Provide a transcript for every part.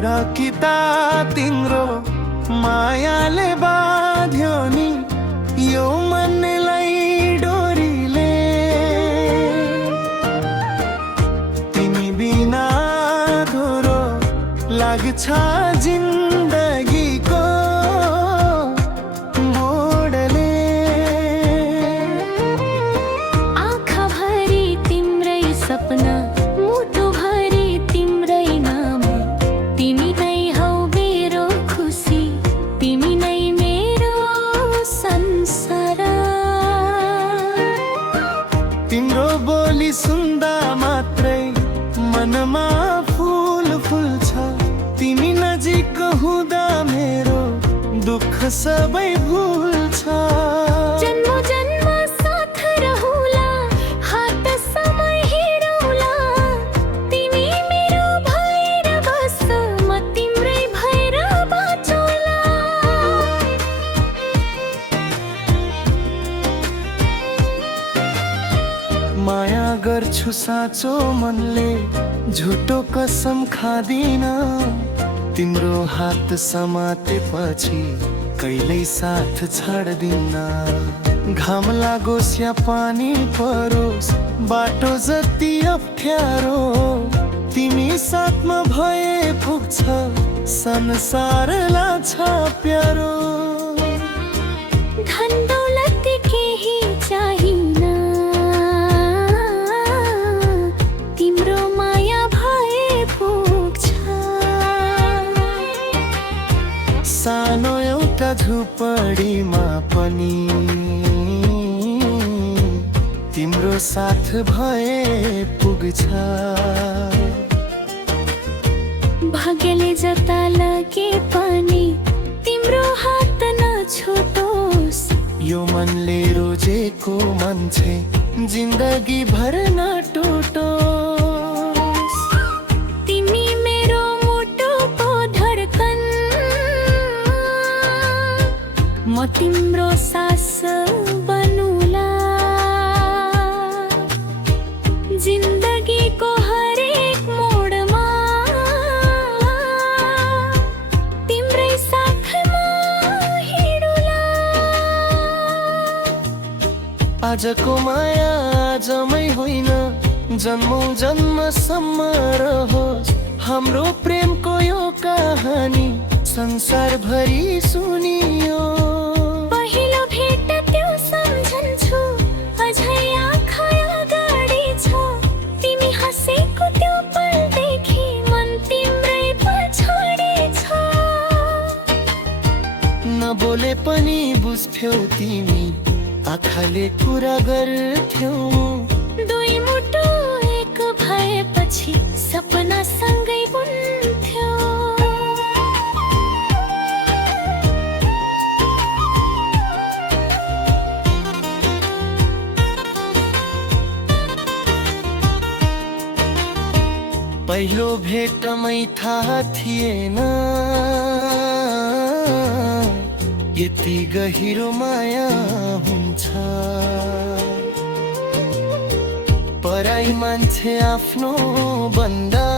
राखिता तिम्रो मायाले बाँध्यो नि यो मनलाई डोरीले। तिमी बिना अधुरो लाग्छ जिन्दगीको मोडले। आँखाभरि तिम्रै सपना, मुटुभरि तिम्रै नाम। तिमी नै हौ मेरो खुसी, तिमी नै मेरो संसार। तिम्रो बोली सुन्दा मात्रै मनमा फूल फुल्छ। तिमी नजिक हुँदा मेरो दुःख सबै भुल्छ। जन्म जन्म साथ रहुला, हात समय हेरौला। तिमी मेरो भएर बस, म तिम्रै भएर बाँचौला। माया गर्छु साँचो मनले, झुटो कसम खादिन। तिम्रो हात समातेपछि कहिल्यै साथ छाड्दिन। घाम लागोस् या पानी परोस्, बाटो जति अप्ठ्यारो तिमी साथमा भए पुग्छ संसार लाग्छ प्यारो। धन दौलत केही चाहिन, तिम्रो माया भए पुग्छ। सानो एउटा झुपडीमा पनि तिम्रो साथ भए पुग्छ। भाग्यले जता लगे पनि तिम्रो हात नछुटोस्। यो मनले रोजेको मान्छे जिन्दगी भर नटुटोस्। तिमी मेरो मुटुको धड्कन, म तिम्रो सास बनुला। जिन्दगीको हरेक मोडमा तिम्रै साथमा हिँडुला। आजको माया आजमै होइन, जन्मौँ जन्मसम्म रहोस्। हाम्रो प्रेमको यो कहानी संसारभरि सुनियो। पहिलो भेट त्यो सम्झन्छु, अझै आँखा अगाडि छ। तिमी हाँसेको त्यो पलदेखि मन तिम्रै पछाडि छ। नबोले पनि बुझ्थ्यौ तिमी, आँखाले कुरा गर्थ्यौ। दुई मुटु एक भएपछि सपना सँगै बुन्थ्यो। पहिलो भेटमै थाहा थिएन यति गहिरो माया हुन्छ। पराई मान्छे आफ्नो भन्दा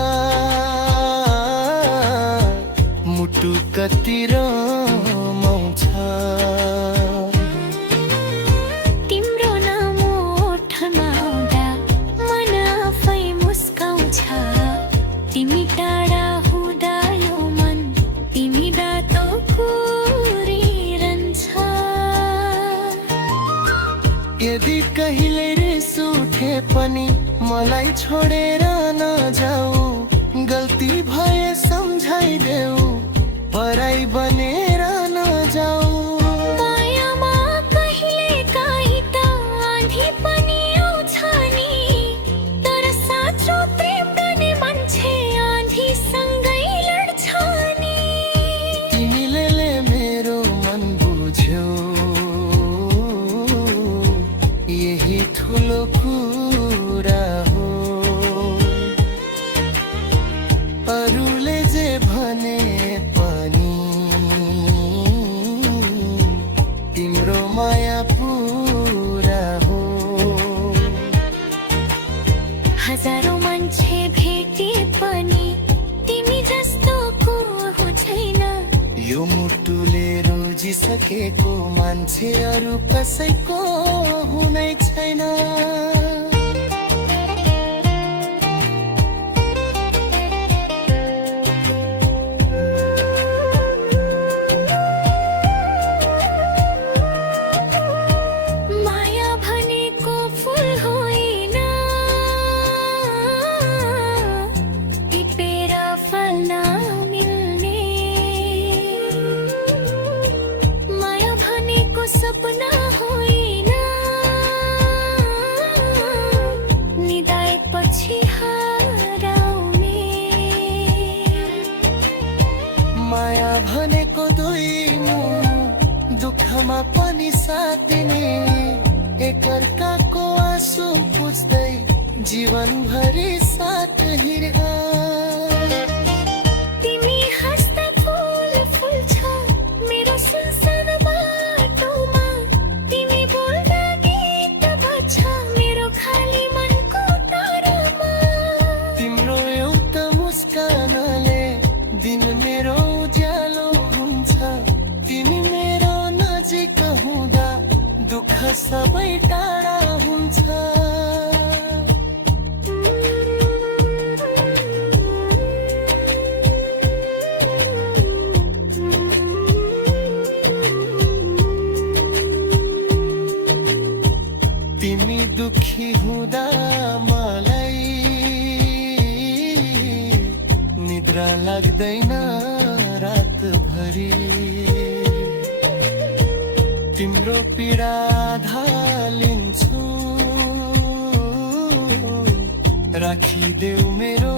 मुटु कति रमाउँछ। तिम्रो नाम ओठमा आउँदा मन आफै मुस्काउँछ। तिमी टाढा हुँदा यो मन तिमी रातो कुरिरहन्छ। यदि कहिले रिस उठे पनि मलाई छोडेर नजाऊ। गल्ती भए सम्झाइदेऊ, पराई बनेर नजाऊ। मायामा कहिले काहीँ त आँधी पनि आउँछ नि, तर साँचो प्रेम गर्ने मान्छे आँधीसँगै लड्छ नि। तिमीले मेरो मन बुझ्यौ, यही ठुलो कुरा हो। अरूले जे यो मुटुले रोजिसकेको मान्छे अरू कसैको हुनै छैन। माया भनेको फुल होइन, टिपेर फल्न मिल्ने। माया भनेको सपना होइन, निदाएपछि हराउने। माया भनेको दुई मुख, दुःखमा पनि साथ दिने, एकअर्काको आँसु पुछ्दै जीवनभरि साथ हिँड्दा। तिमी हाँस्दा फुल फुल्छ मेरो सुनसान बाटोमा, तिमी बोल्दा गीत बज्छ मेरो खाली मनको तारामा। तिम्रो एउटा मुस्कानले दिन मेरो उज्यालो हुन्छ, तिमी मेरो नजिक हुँदा दुःख सबै टाढा हुन्छ। तिमी दुखी हुँदा मलाई निद्रा लाग्दैन रातभरि, तिम्रो पीडा धालिन्छु, राखिदेऊ मेरो